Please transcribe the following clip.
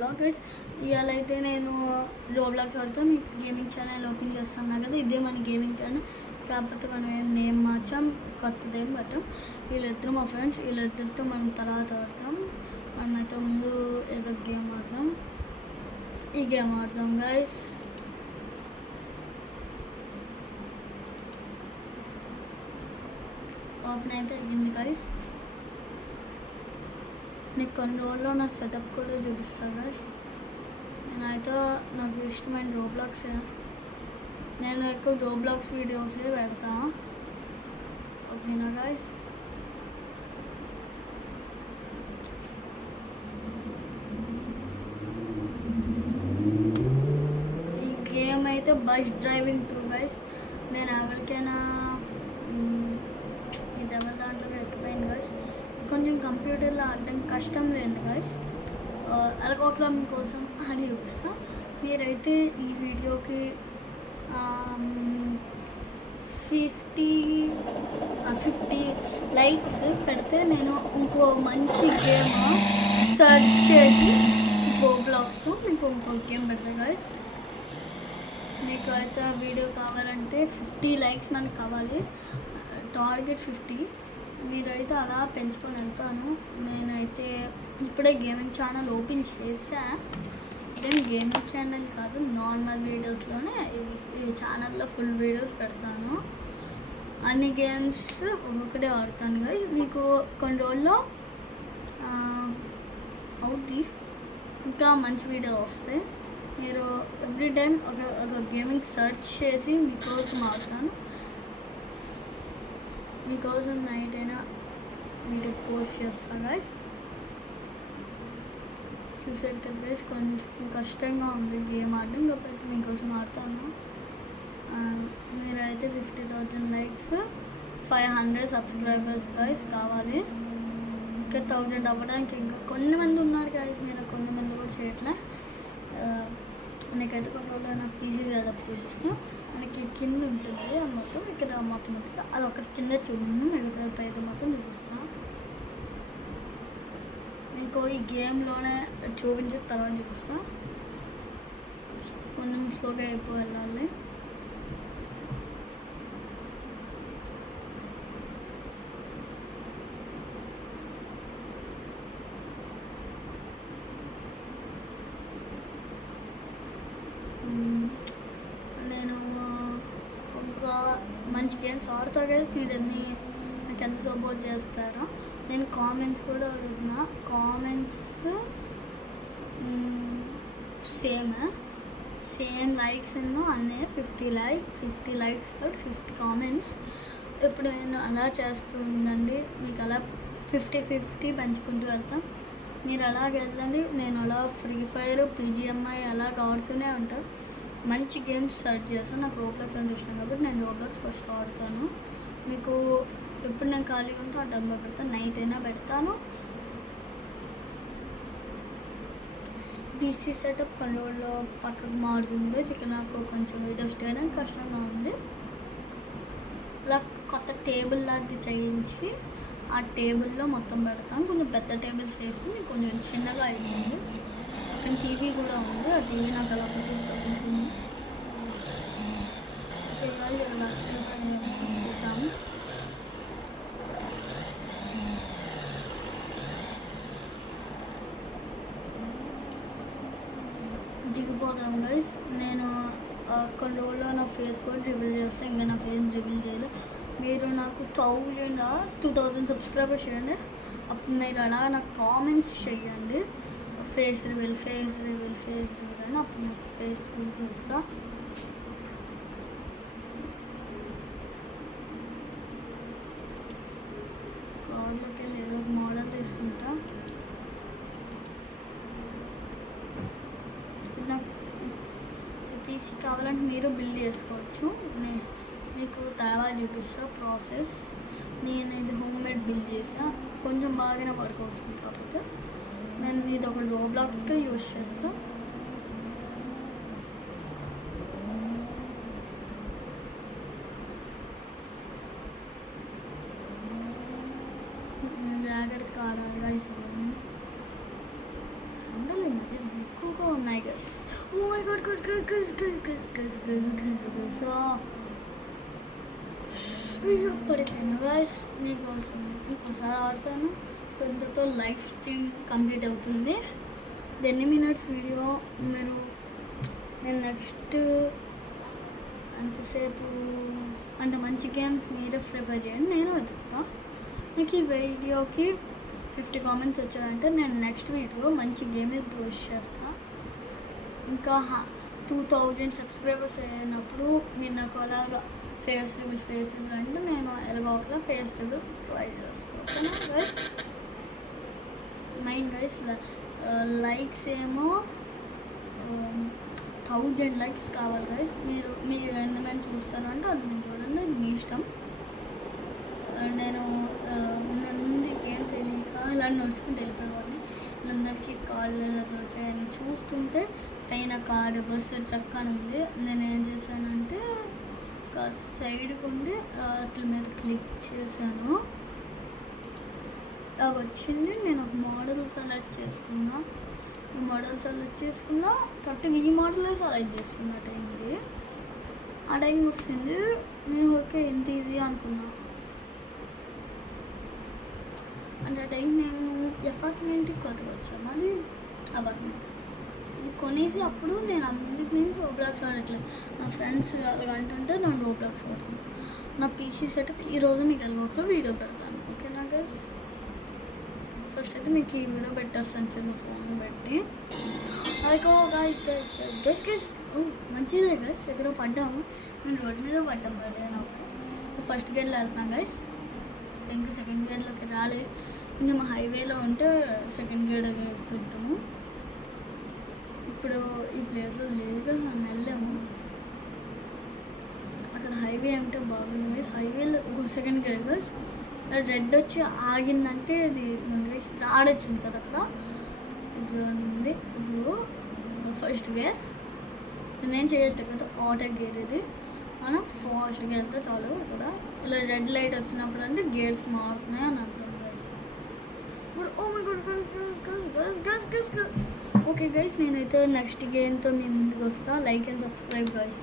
Blog guys. ఇవాళ అయితే నేను రోబ్లాక్స్ ఆడుతూ మీకు గేమింగ్ ఛానల్ ఓపెన్ చేస్తున్నాను కదా, ఇదే మన గేమింగ్ ఛానల్. కాకపోతే మనం నేమ్ మార్చాం, కొత్తదేం పట్టాం. వీళ్ళిద్దరు మా ఫ్రెండ్స్, వీళ్ళిద్దరితో మనం తర్వాత ఆడతాం. మనమైతే ముందు ఏదో గేమ్ ఆడదాం. ఈ గేమ్ ఆడదాం గైస్. ఓపెన్ అయితే అయ్యింది గైస్. నీకు కొన్ని రోజుల్లో నా సెటప్ కూడా చూపిస్తాను గైస్. నేనైతే నాకు ఇష్టమైన రోబ్లాక్స్, నేను ఎక్కువ రోబ్లాక్స్ వీడియోసే పెడతా. ఓకేనా గైస్? ఈ గేమ్ అయితే బస్ డ్రైవింగ్ 2 గైస్. నేను ఎవరికైనా ఇది ఎవరి దాంట్లోకి ఎక్కిపోయింది గైస్. కొంచెం కంప్యూటర్లో ఆడడం కష్టం లేదు గైస్. అలాగోట్లా మీకోసం ఆడి చూపిస్తా. మీరైతే ఈ వీడియోకి 50 లైక్స్ పెడితే నేను ఇంకో మంచి గేమ్ సర్చ్ చేసి రోబ్లాక్స్లో మీకు ఇంకో గేమ్ పెడతా గైస్. మీకు అయితే వీడియో కావాలంటే 50 లైక్స్ మనకు కావాలి. టార్గెట్ 50. మీరైతే అలా పెంచుకొని వెళ్తాను. నేనైతే ఇప్పుడే గేమింగ్ ఛానల్ ఓపెన్ చేసా. ఇదేం గేమింగ్ ఛానల్ కాదు, నార్మల్ వీడియోస్లోనే ఈ ఛానల్లో ఫుల్ వీడియోస్ పెడతాను. అన్ని గేమ్స్ ఒక్కొక్కటే ఆడతాను గైస్. మీకు కొన్ని రోజుల్లో అవుతుంది ఇంకా మంచి వీడియో వస్తాయి. మీరు ఎవ్రీ టైం ఒక గేమింగ్ సెర్చ్ చేసి మీకోసం ఆడతాను. మీకోసం నైట్ అయినా వీడియో పోస్ట్ చేస్తాను గైస్. చూసారు కదా గైస్, కొంచెం కష్టంగా ఉంది గేమ్ ఆడడం, కాకపోతే మీకోసం ఆడతాను. మీరైతే 50,000 లైక్స్, 500 సబ్స్క్రైబర్స్ గైస్ కావాలి. ఇంకా 1000 అవ్వడానికి ఇంకా కొన్ని మంది ఉన్నారు గైస్. మీరు కొన్ని మంది కూడా చేయట్లే. మనకైతే కొన్ని రోజులు నాకు పీసీ సెటప్ చూపిస్తాను. మనకి కింద ఉంటుంది అది మొత్తం, ఇక్కడ మొత్తం అది ఒకటి కింద చూడండి, మిగతా అయితే మొత్తం చూపిస్తాను. మీకు ఈ గేమ్లోనే చూపించి తర్వాత చూపిస్తా. కొంచెం స్లోగా వెళ్ళాలి. నేను ఒక మంచి గేమ్స్ ఆడుతా కదా, మీరన్నీ నాకు ఎంత సపోర్ట్ చేస్తారో. నేను కామెంట్స్ కూడా అడుగుతున్నా. కామెంట్స్ సేమ్ లైక్స్ ఎన్నో అన్నీ 50 లైక్స్ 50 కామెంట్స్. ఇప్పుడు నేను అలా చేస్తూ ఉండండి. మీకు అలా 50 పంచుకుంటూ వెళ్తాం. మీరు అలాగ వెళ్ళండి. నేను అలా ఫ్రీ ఫైర్, PGMI అలాగ ఆడుతూనే ఉంటాను. మంచి గేమ్స్ సెర్చ్ చేస్తాను. నాకు రోబ్లాక్స్ అంటే ఇష్టం కాబట్టి నేను రోబ్లాక్స్ ఫస్ట్ ఆడతాను. మీకు ఎప్పుడు నేను ఖాళీగా ఉంటే ఆ టైంలో పెడతాను. నైట్ అయినా పెడతాను. పీసీ సెటప్ కొన్ని రోజుల్లో పక్కకు మారుతుంది. నాకు కొంచెం వీడియోస్ చేయడానికి కష్టంగా ఉంది. అలా కొత్త టేబుల్ లాంటి చేయించి ఆ టేబుల్లో మొత్తం పెడతాను. కొంచెం పెద్ద టేబుల్ చేస్తే మీకు కొంచెం చిన్నగా అయిపోయింది. అక్కడ టీవీ కూడా ఉంది. ఆ టీవీ నాకు అలా తగ్గుతుంది. చూద్దాము. దిగిపోదాం గైస్. నేను కొన్ని రోజుల్లో నా ఫేస్ కూడా రివీల్ చేస్తాను. ఇంకా నా ఫేస్ రివీల్ చేయలేదు. మీరు నాకు 2000 సబ్స్క్రైబర్స్ చేయండి. అప్పుడు మీరు అలా నాకు కామెంట్స్ చేయండి. ఫేస్ రివీల్ అని. అప్పుడు నాకు ఫేస్ రివీల్ చేస్తా. కార్లోకి వెళ్ళి ఏదో ఒక మోడల్ తీసుకుంటా. పీసీ కావాలంటే మీరు బిల్డ్ చేసుకోవచ్చు. మీకు తయారు చూపిస్తా ప్రాసెస్. నేను ఇది హోమ్మేడ్ బిల్డ్ చేసా. కొంచెం బాగానే వర్క్ అవుతుంది. కాకపోతే నేను ఇది ఒక రోబ్లాక్స్గా యూజ్ చేస్తాను. జాగ్రత్తగా ఆడాలి గైస్. ఉండాలి మధ్య వరకు ఉన్నాయి guys. Oh my god guess guess guess guess guess guess గస్ పడిపోయాను గైస్. మీకోసం ఇంకోసారి ఆడతాను. కొంతతో లైవ్ స్ట్రీమ్ కంప్లీట్ అవుతుంది. ఎన్ని మినిట్స్ వీడియో మీరు నేను నెక్స్ట్ అంతసేపు అంటే మంచి గేమ్స్ మీరే ప్రిఫర్ చేయండి, నేను వెతుకుతా. నాకు ఈ వీడియోకి 50 కామెంట్స్ వచ్చాయంటే నేను నెక్స్ట్ వీడియో మంచి గేమ్ పోస్ట్ చేస్తాను. ఇంకా 2000 సబ్స్క్రైబర్స్ అయినప్పుడు మీరు నాకు అలాగా ఫేస్ రివీల్ అంటే నేను ఎలాగో ఒకలా ఫేస్ రివీల్ ట్రై చేస్తాను. ఓకేనా గైస్? మైండ్ గైస్ లైక్స్ ఏమో 1000 లైక్స్ కావాలి గైస్. మీరు ఎంతమంది చూస్తారు అంటే అంతమంది చూడండి, మీ ఇష్టం. నేను ముందుకి ఏం తెలియక ఇలా నడుచుకుంటూ వెళ్ళిపోయేవాడిని. అందరికీ కాళ్ళు దొరికాయని చూస్తుంటే పైన కారు బస్సు ట్రక్ అని ఉంది. నేను ఏం చేశానంటే సైడ్కి ఉండి వాటి మీద క్లిక్ చేశాను. అవి వచ్చింది. నేను ఒక మోడల్ సెలెక్ట్ చేసుకున్నా. ఈ మోడల్ సెలెక్ట్ చేసుకున్నా కరెక్ట్గా ఈ మోడలే సెలెక్ట్ చేసుకున్నట్టు అయింది. ఆ టైం వస్తుంది. నేను ఓకే ఎంత ఈజీ అనుకున్నా. అంటే ఆ టైం నేను అపార్ట్మెంట్కి కొత్తగా వచ్చాను. అది అపార్ట్మెంట్ ఇది కొనేసి అప్పుడు నేను అందుకని రోబ్లాక్స్ ఆడట్లేదు. నా ఫ్రెండ్స్ అలాగ అంటుంటే నేను రోబ్లాక్స్ ఆడుతాను. నా పీసీ సెటప్ ఈరోజు మీకు ఎలాగో వీడియో పెడతాను. ఓకేనా గైస్? ఫస్ట్ అయితే మీకు ఈ వీడియో పెట్టేస్తాను చిన్న సాంగ్ పెట్టి. అదిగో గైస్ గైస్ గైస్ గైస్ మంచిదే గైస్. ఎక్కడో పడ్డాము, నేను రోడ్డు మీద పడ్డాం. పడ్డాను ఫస్ట్ గేర్లో వెళ్తున్నాను గైస్. ఇంకా సెకండ్ గేర్లోకి రాలేదు. ఇంకా మా హైవేలో ఉంటే సెకండ్ గేర్ పెడతాము. ఇప్పుడు ఈ ప్లేస్లో లేదుగా మనం వెళ్ళాము. అక్కడ హైవే అంటే బాగుంది గైస్. హైవేలో సెకండ్ గేర్ గైస్ రెడ్ వచ్చి ఆగిందంటే అది ఆడొచ్చింది కదా అక్కడ. ఇప్పుడు ఉంది. ఇప్పుడు ఫస్ట్ గేర్ నేను చేయట్లేదు కదా, ఆటో గేర్ ఇది. మనం ఫాస్ట్గా వెళ్తే చాలు. ఇక్కడ ఇలా రెడ్ లైట్ వచ్చినప్పుడు అంటే గేర్స్ మారుతున్నాయి అని అర్థం గైస్. ఇప్పుడు oh my god guess guess guess. Okay guys, నేనైతే నెక్స్ట్ గేమ్తో మీ ముందుకు వస్తాను. Like and subscribe guys.